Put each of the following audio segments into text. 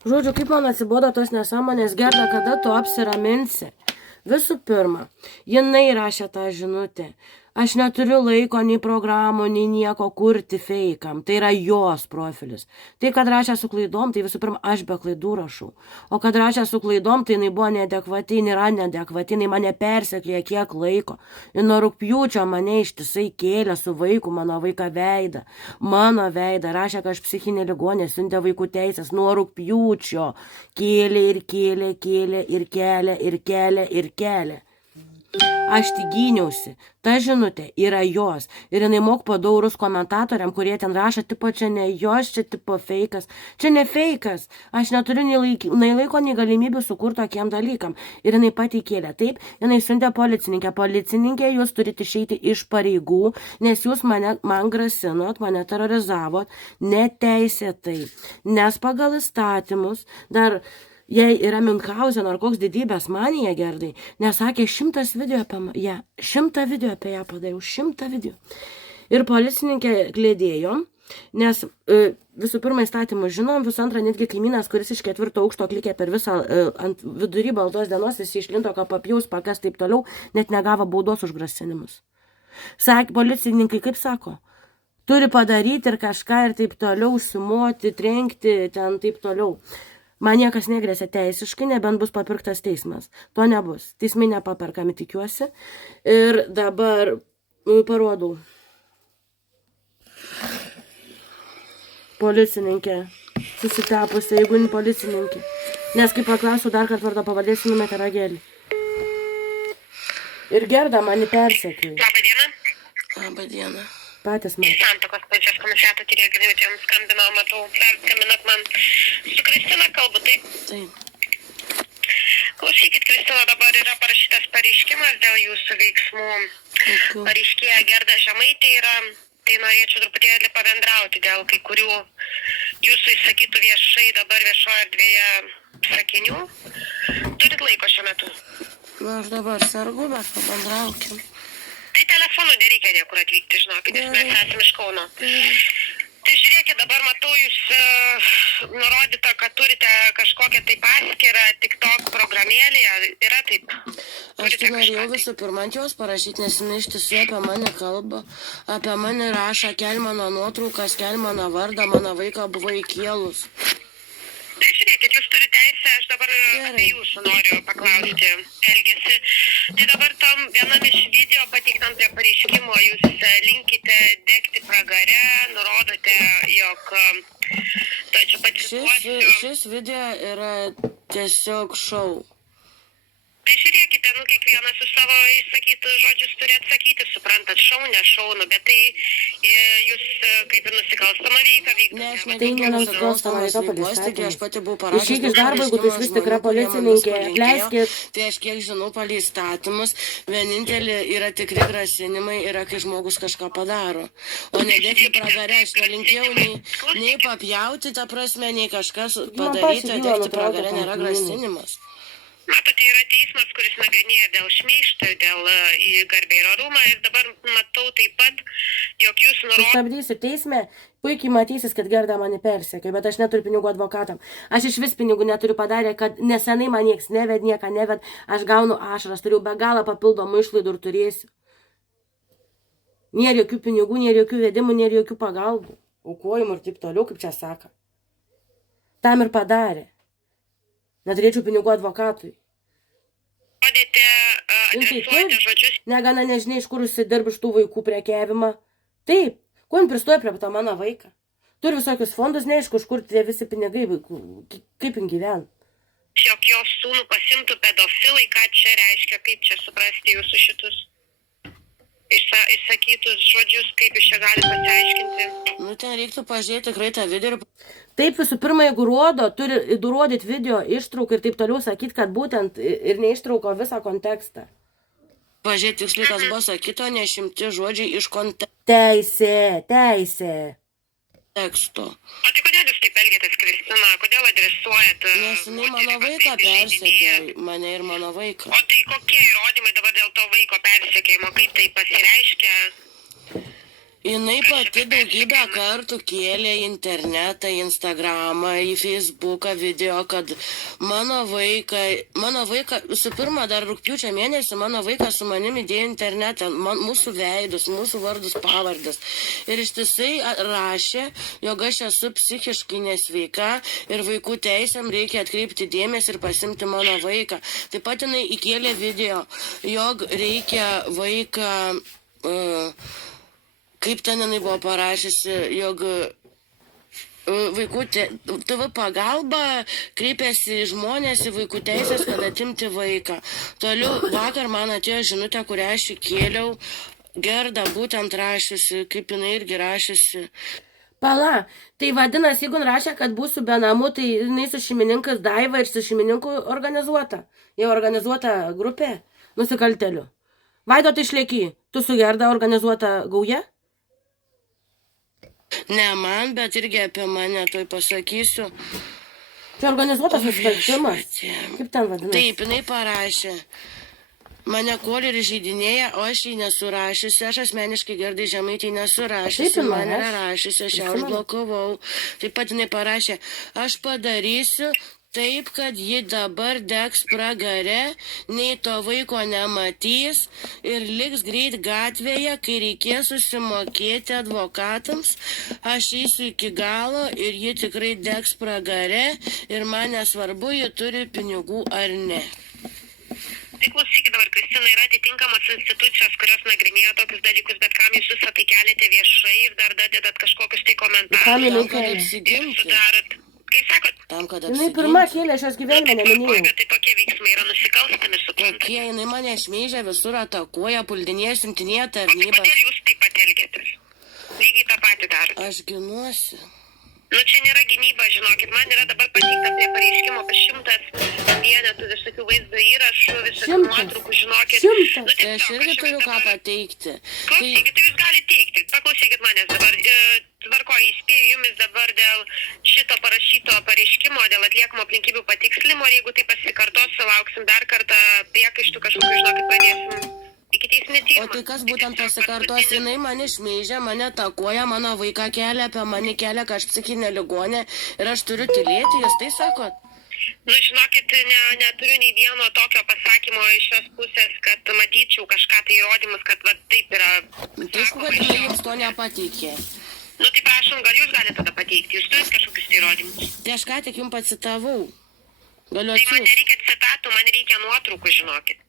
Žodžiu, kaip man atsibodo tos nesąmonės, Gerda, kada tu apsiraminsi? Visų pirma, jinai rašė tą žinutę. Aš neturiu laiko nei programų, nei nieko kurti feikam. Tai yra jos profilis. Tai, kad rašė su klaidom, tai visų pirma, aš be klaidų rašau. O kad rašė su klaidom, tai jinai buvo neadekvati, jinai yra neadekvati, jinai mane perseklėjo kiek laiko. Ir nuo rugpjūčio mane ištisai kėlė su vaiku, mano vaiką veidą. Mano veidą rašė, kad aš psichinė ligonė, siuntė vaikų teisės nuo rugpjūčio. Kėlė ir kėlė, kėlė ir kelia ir kelia ir kelia. Aš tik gyniausi. Ta žinutė yra jos. Ir jinai mok padaurus komentatoriam, kurie ten rašo, tipo, čia ne jos, čia tipo feikas. Čia ne feikas. Aš neturiu nei laiko, nei galimybių sukurti tokiem dalykam. Ir jinai patikėlė. Taip, jinai siuntė policininkę. Policininkė, jūs turite išeiti iš pareigų, nes jūs man grasinot, mane terorizavot neteisėtai. Nes pagal įstatymus dar... Jei yra Münchauzeno ar koks didybės manija, Gerdai, nesakė 100 video apie ją, 100 video apie ją padariau, 100 video. Ir policininkė glėdėjo, nes visų pirma įstatymus žinom, visų antra netgi kaimynas, kuris iš 4 aukšto klikė per visą ant vidury baltos dienos, jis išlindo, ką papjaus, pakas taip toliau, net negavo baudos už grasinimus. Sakė, policininkai kaip sako, turi padaryti ir kažką ir taip toliau, užsimoti, trenkti, ten taip toliau. Man niekas negrėsia teisiškai, nebent bus papirktas teismas. To nebus. Teismai nepaperkami, tikiuosi. Ir dabar parodau. Policininkė. Susitepusi, jeigu ne policininkė. Nes kai paklausiu dar kartą vardo pavardės, numetė ragelį. Ir Gerda mani persekiojo. Labą dieną. Labą dieną. Patys man. Santuokos pradžios komisariato tyrėjo gyventojams skambino, matau, perskambinat man. Su Kristina kalbu, taip? Taip. Klausykit, Kristina, dabar yra parašytas pareiškimas dėl jūsų veiksmų. Pareiškėja Gerda Žemaitė yra, tai norėčiau truputėlį pabendrauti dėl kai kurių jūsų įsakytų viešai dabar viešoje erdvėje sakinių. Turit laiko šiuo metu? Aš dabar sergu, bet pabendraukim. Tai telefonu nereikia niekur atvykti, žinokit, nes mes esame iš Kauno. Tai žiūrėkit, dabar matau jūs nurodyta, kad turite kažkokią tai paskyrą TikTok programėlėje, yra taip? Aš tai norėjau visų pirma ant jos parašyti, nes jinai ištisai apie mane kalba, apie mane rašo, kel mano nuotraukas, kel mano vardą, mano vaiką buvo įkėlus. Tai žiūrėkit, jūs turite teisę, aš dabar apie jūsų noriu paklausti elgesį. Tai dabar tam vienam iš video pateiktam prie pareiškimo jūs linkite degti pragare, nurodote, jog čia pacituosiu. Šis video yra tiesiog šou. Tai žiūrėkite, kiekvienas su savo įsakytų žodžius turi atsakyti, suprantat, šau, ne šaunu, bet tai jūs kaip ir nusikalstamą veiką vykdote. Ne, aš tai nenusikalstamą veiką palįstatymą. Aš pati buvau parašęs. Išeik iš darbo, jeigu tu vis tikra policininkė, atleiskit. Tai aš kiek žinau palįstatymus, vienintelį yra tikri grasinimai, yra kai žmogus kažką padaro. O nedėkti pragarę, aš nelinkėjau nei papjauti, ta prasme, nei kažkas padaryti, o dėkti pragarę nėra grasinimas. Matote, yra teismas, kuris nagrinėja dėl šmeižto, dėl garbę ir orumą ir dabar matau taip pat, jog jūs nurodote... Sustabdysiu teisme, puikiai matysis, kad Gerda mane persekioja, bet aš neturiu pinigų advokatam. Aš iš vis pinigų neturiu padarę, kad nesenai man nieks neved, nieką neved, aš gaunu ašaras, turiu be galo papildomų išlaidų ir turėsiu. Nėra jokių pinigų, nėra jokių vedimų, nėra jokių pagalbų, aukojimų ir taip toliau, kaip čia sako. Tam ir padarė. Neturėčiau pinigų advokatui. Rodėte, adresuojate žodžius. Negana nežinia, iš kur užsidirbi iš tų vaikų prekiavimą. Taip, kuo jin pristoja prie to mano vaiką? Turi visokius fondus, neaišku, iš kur tie visi pinigai vaikų. Kaip jin gyvena? Jog jos sūnų pasimtų pedofilai, ką čia reiškia, kaip čia suprasti jūsų šitus išsakytus žodžius, kaip jūs čia galite pasiaiškinti. Nu, ten reiktų pažiūrėti tikrai tą video. Taip, visų pirma, jeigu rodo, turi rodyti video ištrauką ir taip toliau sakyti, kad būtent ir neištrauko visą kontekstą. Pažiūrėti tiksliai, kas buvo sakyto, nešimti žodžiai iš konteksto. Teisė. Teksto. O tai kodėl jūs taip elgiatės, Kristina? Kodėl adresuojate? Nes jinai mano vaiką persekioja, mane ir mano vaiką. O tai kokie įrodymai dabar dėl to vaiko persekiojimo, kaip tai pasireiškia? Jinai pati daugybę kartų kėlė į internetą, į Instagramą, į Facebooką video, kad mano vaiką, visų pirma, dar rugpjūčio mėnesį mano vaikas su manimi įdėjo internetą, mūsų veidus, mūsų vardus, pavardas. Ir ištisai rašė, jog aš esu psichiškai nesveika ir vaikų teisėm reikia atkreipti dėmesį ir pasimti mano vaiką. Taip pat jinai įkėlė video, jog reikia vaiką... Kaip ten jinai buvo parašysi, jog vaikų TV pagalba kreipėsi žmonės į vaikų teisės, kad atimti vaiką. Toliau vakar man atėjo žinutė, kurią aš įkėliau, Gerda būtent rašysi, kaip jinai irgi rašysi. Pala, tai vadinasi, jeigu rašė, kad būsiu be namų, tai jinai su šeimininkas Daiva ir su šeimininku organizuota. Jau organizuota grupė nusikaltelių. Vaido, tai išlėky, tu su Gerda organizuota gauja? Ne man, bet irgi apie mane toj pasakysiu. Čia organizuotas nusikaltimas. Kaip ten vadinasi? Taip, jinai parašė. Mane kol ir žaidinėja, o aš jį nesurašysiu. Aš asmeniškai Gerdai Žemaitei nesurašysiu. Man yra rašysiu, aš ją užblokavau. Taip pat jinai parašė, aš padarysiu taip, kad ji dabar degs pragare, nei to vaiko nematys ir liks greit gatvėje, kai reikės susimokėti advokatams. Aš eisiu iki galo ir ji tikrai degs pragare ir man nesvarbu, ji turi pinigų ar ne. Tai klausykit dabar, Kristina, yra atitinkamos institucijos, kurios nagrinėjo tokius dalykus, bet kam jūs visą tai keliate viešai ir dar dadedat kažkokius tai komentarus. Kad apsiginti. Kaip sakot? Tam, kad apsiginti. Jinai pirma kėlė šios gyvenime, neminėjau. Tai tokie veiksmai yra nusikalstami, suprantate. Kokie, jinai mane šmeižia, visur atakuoja, puldinėja, siuntinėja Tai tarnybas. kodėl jūs taip pat elgiatės? Lygiai tą patį darote. Aš ginuosi. Nu, čia nėra gynyba, žinokit, man yra dabar pateikta prie pareiškimo apie 100 vienetų visokių vaizdo įrašų, visokių nuotraukų, žinokit. 100? Tai aš irgi turiu ką pateikti. Klausykit, tai jūs galite teikti, paklausykit manęs dabar. Tvarko, įspėju jumis dabar dėl šito parašyto pareiškimo, dėl atliekamo aplinkybių patikslimo, ir jeigu tai pasikartos, sulauksim dar kartą priekaištų kažkokiu, žinokit, pradėsim ikiteisminį tyrimą. O tai kas būtent pasikartos, jinai mane šmeižia, mane atakuoja, mano vaiką kelia, apie mane kelia, kad aš psichinė ligonė ir aš turiu tylėti, jūs tai sakot? Nu, žinokit, neturiu nei vieno tokio pasakymo iš šios pusės, kad matyčiau kažką tai įrodymus, kad va, taip yra. Tai iš kad jinai jums to nepateikė. Nu, tai prašom, gal jūs galite tada pateikti, jūs turite kažkokius tai įrodymus. Tai aš ką tik jums pacitavau. Galiu Tai man nereikia citatų, man reikia nuotraukų, žinokit.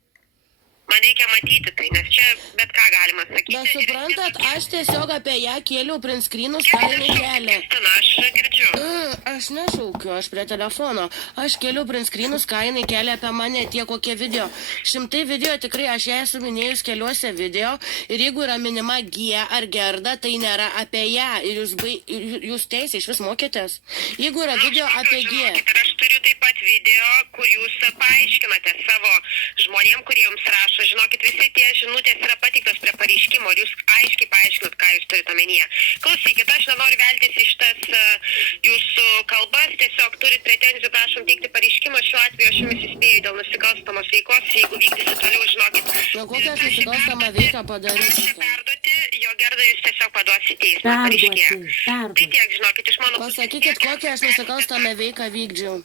Man reikia matyti tai, nes čia bet ką galima sakyti. Bet suprantat, aš tiesiog apie ją kėliau print screenus, ką jinai kelia. Aš girdžiu. Aš nešaukiu, aš prie telefono. Aš kėliau print screenus, ką jinai kelia apie mane, tie kokie video. 100 video tikrai, aš ją esu minėjus keliuose video. Ir jeigu yra minima G ar Gerda, tai nėra apie ją. Ir jūs teisė iš vis mokėtės. Jeigu yra video apie G. Ir aš turiu taip pat video, kur jūs paaiškinate savo žmonėm, kurie jums rašo. Žinokit, visi tie žinutės yra pateiktos prie pareiškimo ir jūs aiškiai paaiškinat, ką jūs turite omenyje. Klausykit, aš nenoriu veltis iš tas jūsų kalbas, tiesiog turit pretenzijų, prašom teikti pareiškimą, šiuo atveju aš jumis įspėju dėl nusikalstamos veikos, jeigu vykdysi toliau, žinokit. Na, kokią aš nusikalstamą veiką padarysite? Prašau perduoti, jo Gerda jūs tiesiog paduosi teismą pareiškėją. Tai tiek, žinokit, iš mano... Pasakykit, kokią aš nusikalstamą veiką vykdžiau.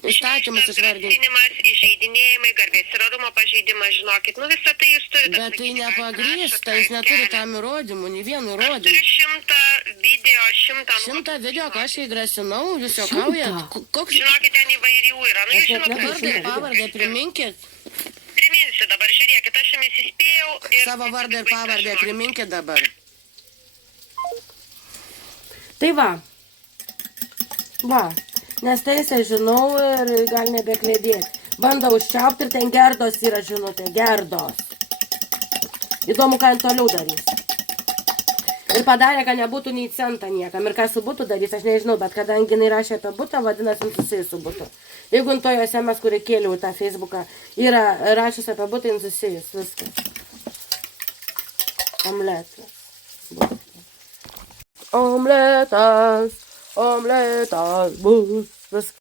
Įstatymus išvardinti. Įžeidinėjimai, garbės ir orumo pažeidimas, žinokit, nu visą tai jūs turite. Bet tai nepagrįsta, jūs neturite tam įrodymų, nei vienų įrodymų. Aš turiu 100 video, 100 video, ką aš jai grasinau, jūs juokaujat. Žinokit, ten įvairių yra. Nu, jūs žinot, vardą ir pavardę priminkit. Priminsiu dabar, žiūrėkit, aš jumis įspėjau. Savo vardą ir pavardę priminkit dabar. Tai va. Nes teisę žinau ir gal nebekvedėti. Bandau užčiaupti ir ten Gerdos yra žinutė. Gerdos. Įdomu, ką jin toliau darys. Ir padarė, kad nebūtų nei centą niekam. Ir ką su būtų darys, aš nežinau, bet kadangi jinai rašė apie butą, vadinasi, jin susijęs su būtu. Jeigu to jos SMS, kurį kėliau į tą Facebooką, yra rašęs apie butą, jin susijęs. Viskas. Omletas. Omletas. Omletas bus. Viskas.